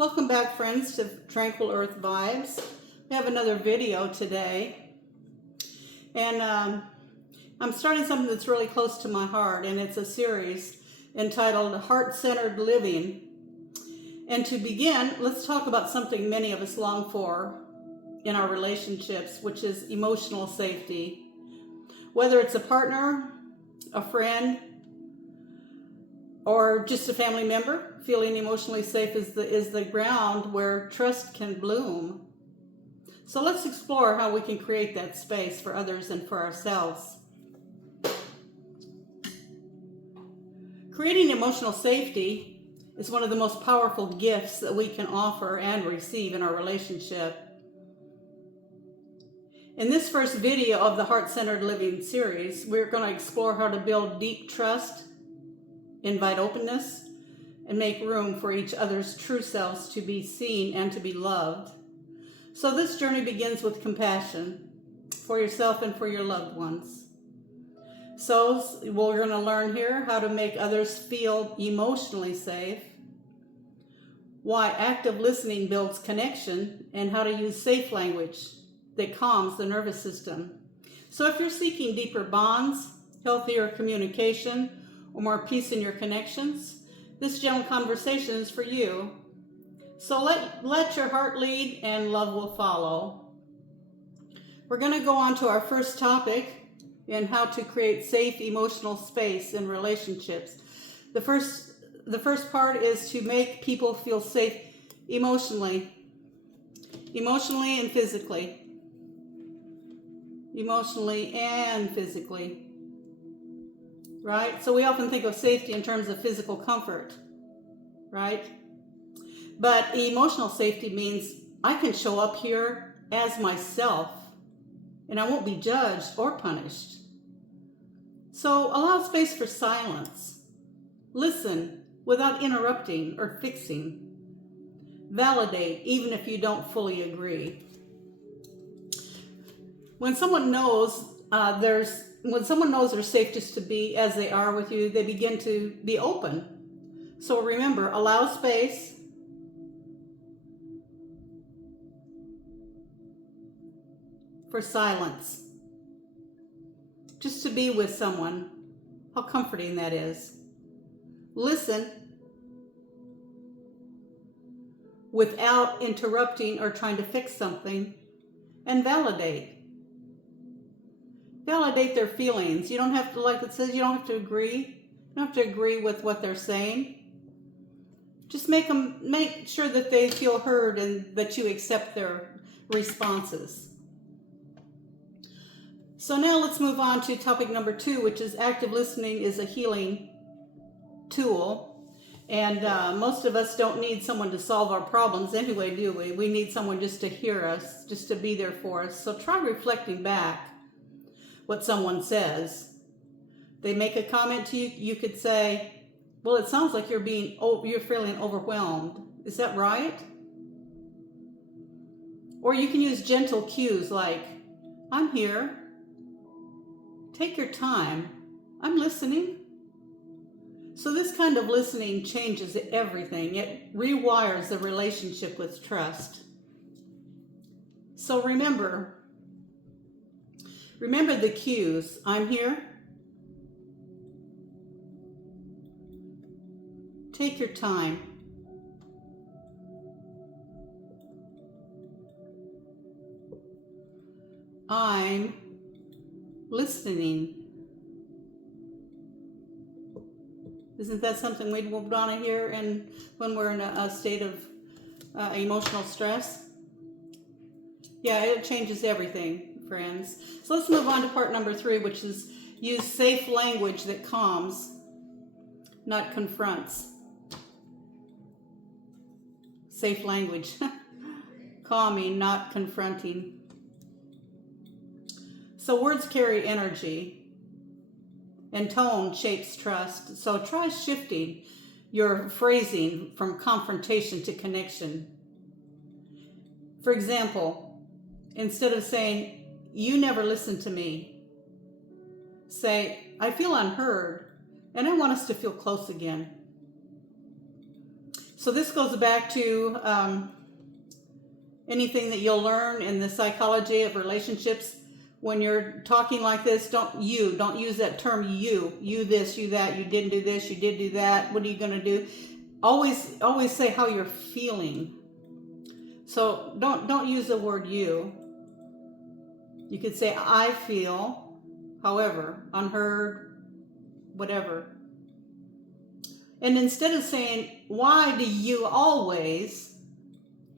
Welcome back, friends, to Tranquil Earth Vibes. We have another video today, and I'm starting something that's really close to my heart, and it's a series entitled Heart-Centered Living. And to begin, let's talk about something many of us long for in our relationships, which is emotional safety. Whether it's a partner, a friend, or just a family member, feeling emotionally safe is the ground where trust can bloom. So let's explore how we can create that space for others and for ourselves. Creating emotional safety is one of the most powerful gifts that we can offer and receive in our relationship. In this first video of the Heart-Centered Living series, we're going to explore how to build deep trust, invite openness, and make room for each other's true selves to be seen and to be loved. So this journey begins with compassion for yourself and for your loved ones. So we're going to learn here how to make others feel emotionally safe, why active listening builds connection, and how to use safe language that calms the nervous system. So if you're seeking deeper bonds, healthier communication, or more peace in your connections, this gentle conversation is for you. So let your heart lead and love will follow. We're going to go on to our first topic in how to create safe emotional space in relationships. The first part is to make people feel safe emotionally and physically. Emotionally and physically. Right? So we often think of safety in terms of physical comfort, right? But emotional safety means I can show up here as myself and I won't be judged or punished. So allow space for silence. Listen without interrupting or fixing. Validate even if you don't fully agree. When someone knows they're safe just to be as they are with you, they begin to be open. So remember, allow space. For silence. Just to be with someone. How comforting that is. Listen without interrupting or trying to fix something. And validate. Validate their feelings. You don't have to, like it says, you don't have to agree. You don't have to agree with what they're saying. Just make sure that they feel heard and that you accept their responses. So now let's move on to topic number 2, which is active listening is a healing tool. And most of us don't need someone to solve our problems anyway, do we? We need someone just to hear us, just to be there for us. So try reflecting back what someone says. They make a comment to you, you could say, well, it sounds like you're feeling overwhelmed. Is that right? Or you can use gentle cues like, I'm here. Take your time. I'm listening. So this kind of listening changes everything. It rewires the relationship with trust. So remember the cues. I'm here. Take your time. I'm listening. Isn't that something we'd want to hear when we're in a state of emotional stress? Yeah, it changes everything, friends. So let's move on to part number 3, which is use safe language that calms, not confronts. Safe language. Calming, not confronting. So words carry energy, and tone shapes trust. So try shifting your phrasing from confrontation to connection. For example, instead of saying, you never listen to me, say, I feel unheard, and I want us to feel close again. So this goes back to anything that you'll learn in the psychology of relationships. When you're talking like this, don't use that term you this, you that, you didn't do this, you did do that, what are you going to do? Always say how you're feeling. So don't use the word you. You could say I feel, however, unheard, whatever. And instead of saying why do you always,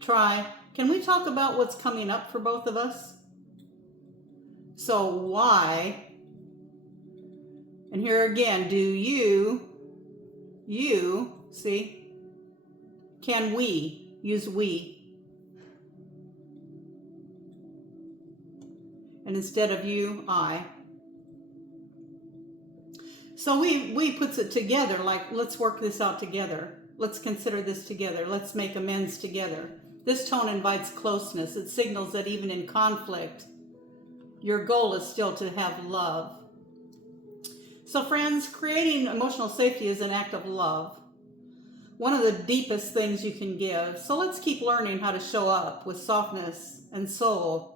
try, can we talk about what's coming up for both of us? So why, and here again, do you, see, can we, use we. And instead of you, I. So we puts it together, like, let's work this out together. Let's consider this together. Let's make amends together. This tone invites closeness. It signals that even in conflict, your goal is still to have love. So friends, creating emotional safety is an act of love. One of the deepest things you can give. So let's keep learning how to show up with softness and soul.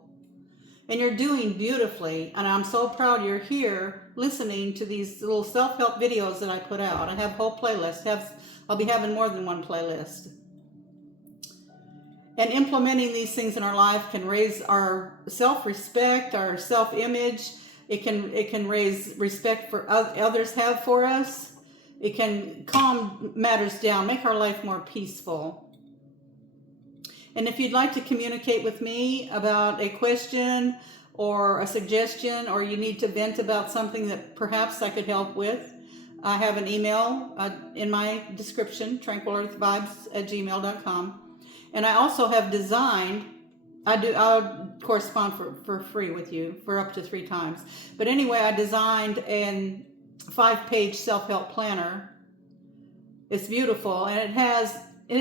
And you're doing beautifully. And I'm so proud you're here listening to these little self-help videos that I put out. I have a whole playlist. I'll be having more than one playlist. And implementing these things in our life can raise our self-respect, our self-image. It can raise respect for others have for us. It can calm matters down, make our life more peaceful. And if you'd like to communicate with me about a question or a suggestion, or you need to vent about something that perhaps I could help with, I have an email in my description, TranquilEarthVibes@gmail.com. And I also have designed, I'll correspond for free with you for up to 3 times. But anyway, I designed a 5-page self-help planner. It's beautiful, and it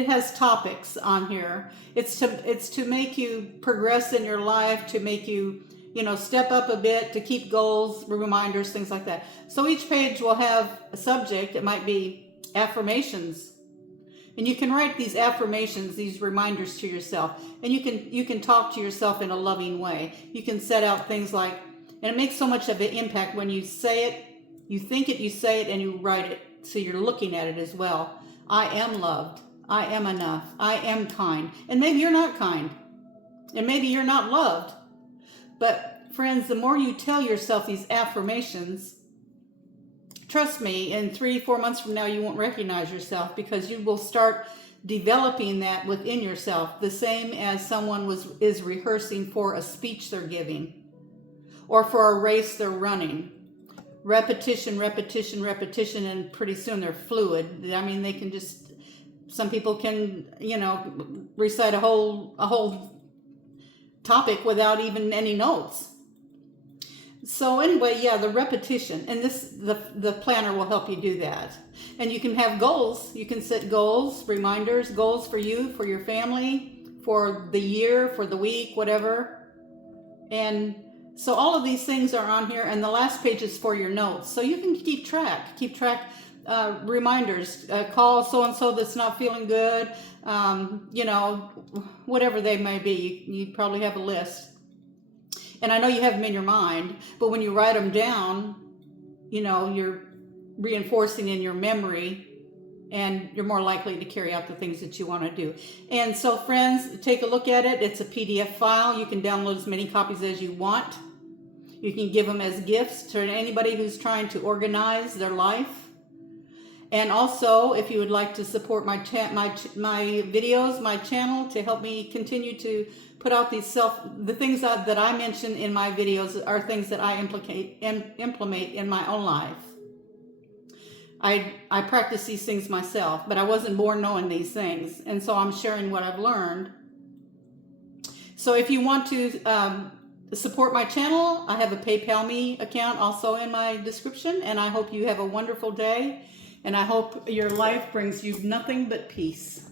has topics on here. It's to make you progress in your life, to make you, step up a bit, to keep goals, reminders, things like that. So each page will have a subject. It might be affirmations. And you can write these affirmations, these reminders to yourself. And you can talk to yourself in a loving way. You can set out things like, and it makes so much of an impact when you say it, you think it, you say it, and you write it. So you're looking at it as well. I am loved. I am enough. I am kind. And maybe you're not kind. And maybe you're not loved. But friends, the more you tell yourself these affirmations, trust me, in 3-4 months from now, you won't recognize yourself, because you will start developing that within yourself, the same as someone is rehearsing for a speech they're giving or for a race they're running. Repetition, repetition, repetition, and pretty soon they're fluid. I mean, they can just, some people can, recite a whole topic without even any notes. So anyway, yeah, the repetition, and the planner will help you do that. And you can have goals. You can set goals, reminders, goals for you, for your family, for the year, for the week, whatever. And so all of these things are on here, and the last page is for your notes. So you can keep track, reminders, call so-and-so that's not feeling good, whatever they may be. You probably have a list. And I know you have them in your mind, but when you write them down, you're reinforcing in your memory, and you're more likely to carry out the things that you want to do. And so friends, take a look at it. It's a PDF file. You can download as many copies as you want. You can give them as gifts to anybody who's trying to organize their life. And also, if you would like to support my videos, my channel, to help me continue to put out the things that I mention in my videos are things that I implement in my own life. I practice these things myself, but I wasn't born knowing these things, and so I'm sharing what I've learned. So if you want to support my channel, I have a PayPal me account also in my description, and I hope you have a wonderful day, and I hope your life brings you nothing but peace.